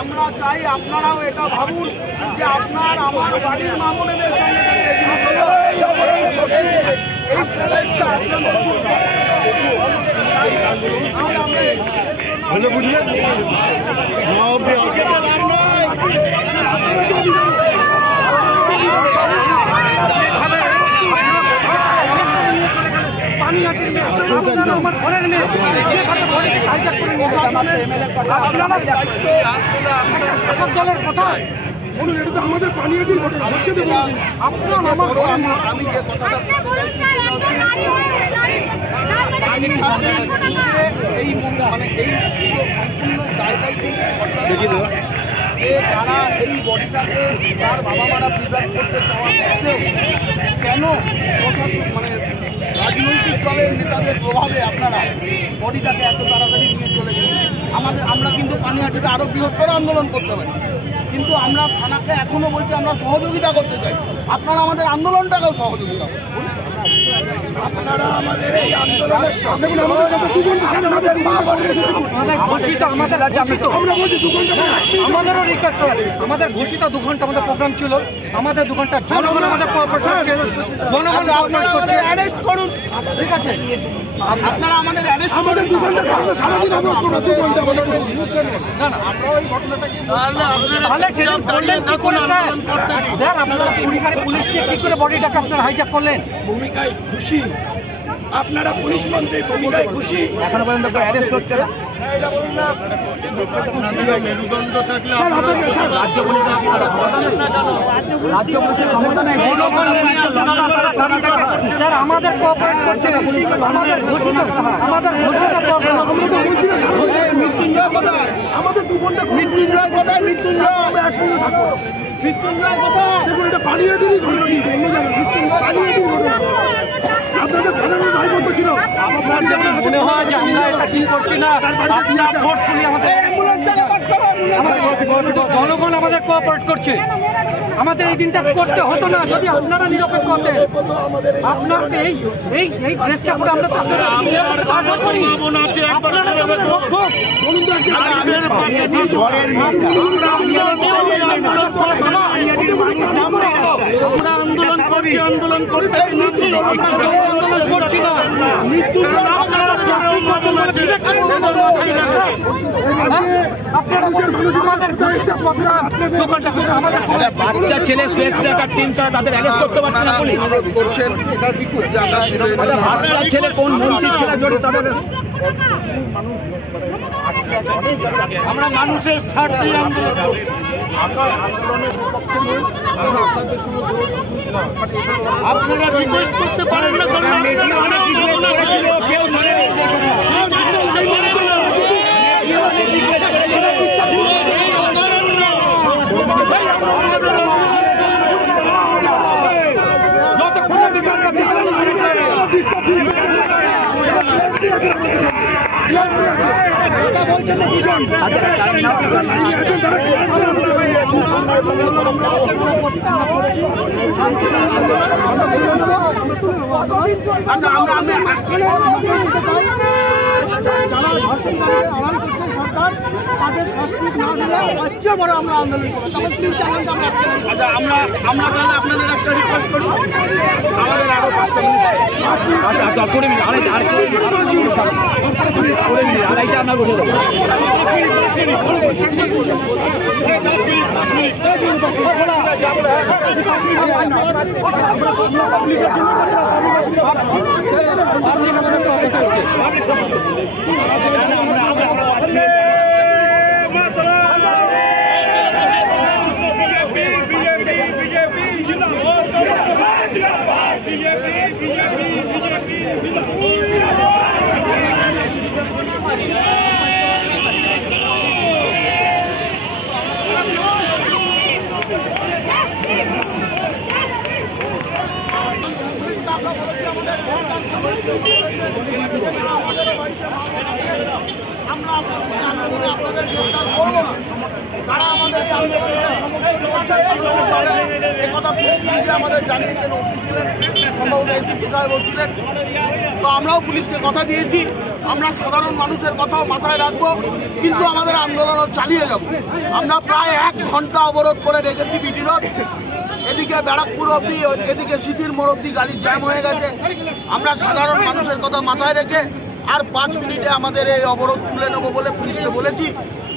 আমরা চাই আপনারাও এটা ভাবুন যে আপনার আমার বাড়ির মামুনেদের সঙ্গে বুঝলেন আমার ঘরের মেয়ে দলের কথা বলুন, এটা তো আমাদের পানিহাটির ঘটনা হচ্ছে। আপনার আমার আমি যে কথাটা এই মানে এই সম্পূর্ণ জায়গায় যে যারা এই বডিটাকে তার বাবা মারা প্রিজার্ভ করতে চাওয়া সত্ত্বেও কেন প্রশাসন মানে রাজনৈতিক দলের নেতাদের প্রভাবে আপনারা বডিটাকে এত তাড়াতাড়ি নিয়ে চলে গেলেন? আমরা কিন্তু পানিহাটিতে আরো বৃহত্তর আন্দোলন করতে পারি, কিন্তু আমরা থানাকে এখনো বলছি আমরা সহযোগিতা করতে চাই। আপনারা আমাদের আন্দোলনটাকেও সহযোগিতা করুন। আপনারা আমাদের এই আন্দোলনের আমাদেরও রিকোয়েস্ট, আমাদের ঘোষিত 2 ঘন্টা আমাদের প্রোগ্রাম ছিল, আমাদের 2 ঘন্টা জনগণ আমাদের জনগণ করছে, অ্যারেস্ট করুন, ঠিক আছে? আপনারা আমাদের অ্যারেস্ট আমাদের 2 ঘন্টা সারাদিন আমরা 2 ঘন্টা আমাদের না না আমরা ওই ঘটনাটাকে তাহলে সেটা বললেন কি করে স্যার? আপনারা পরিবারে পুলিশকে কি করে বডিটাকে আপনারা হাইজ্যাক করলেন? ভূমিকায় খুশি আপনারা, পুলিশ মন্ত্রীর ভূমিকায় খুশি, এখনো পর্যন্ত অ্যারেস্ট হচ্ছে না। মেরুদণ্ড থাকলে রাজ্য পুলিশ রাজ্য পুলিশের ক্ষমতা নেই, স্যার আমাদের কোঅপারেট করছে, আমাদের ঘোষিত মৃত্যুঞ্জয় কোথায়? আমাদের 2 ঘন্টা মৃত্যুঞ্জয় কোথায়? মৃত্যুঞ্জয় আমরা 1 মিনিট থাকবো। মৃত্যুঞ্জয় কোথায়? দেখুন এটা পানিহাটিরই ঘটনা, কিন্তু অন্য জায়গায় পানিহাটির ঘটনা। আপনাদের থানার দায়বদ্ধ ছিল, মনে হয় যে আমরা এটা কি করছি না, জনগণ আমাদের কোঅপারেট করছে। আমাদের এই দিনটা করতে হতো না যদি আপনারা নিরপেক্ষ হতেন। আপনার এই ড্রেসটা করে আমরা আন্দোলন করছি, আন্দোলন করতে করছি না। বাচ্চা ছেলে সেক্স রেখার টিম তারা তাদের অ্যারেস্ট করতে পারছে না পুলিশ করছেন। বাচ্চা ছেলে কোন মন্ত্রীর ছেলে জড়িত তাদের আমরা মানুষের স্বার্থে আন্দোলন করছি। আপনারা রিকোয়েস্ট করতে পারেন না, কেউ বলছে তো 2 জন আচ্ছা আমরা যারা ধর্ষণকারীকে আহ্বান করছে সরকার তাদের শাস্তি না দিলে সবচেয়ে বড় আমরা আন্দোলন করবো। তখন তিন চ্যালেঞ্জ আমরা আচ্ছা আমরা তাহলে আপনাদের একটা রিকোয়েস্ট করি, আমাদের আরো 5টা মিনিট আমরা আপনাদের গ্রেফতার করবো না। তারা আমাদের কথা পুলিশকে আমাদের জানিয়েছেন, ওসি ছিলেন, সম্ভবত এসিপি সাহেব ছিলেন। তো আমরাও পুলিশকে কথা দিয়েছি, আমরা সাধারণ মানুষের কথাও মাথায় রাখবো, কিন্তু আমাদের আন্দোলনও চালিয়ে যাব। আমরা প্রায় 1 ঘন্টা অবরোধ করে রেখেছি বিটি রোড, এদিকে ব্যারাকপুর অব্দি, এদিকে সিটির মোড় অব্দি গাড়ি জ্যাম হয়ে গেছে। আমরা সাধারণ মানুষের কথা মাথায় রেখে আর 5 মিনিটে আমাদের এই অবরোধ তুলে নেবো বলে পুলিশকে বলেছি।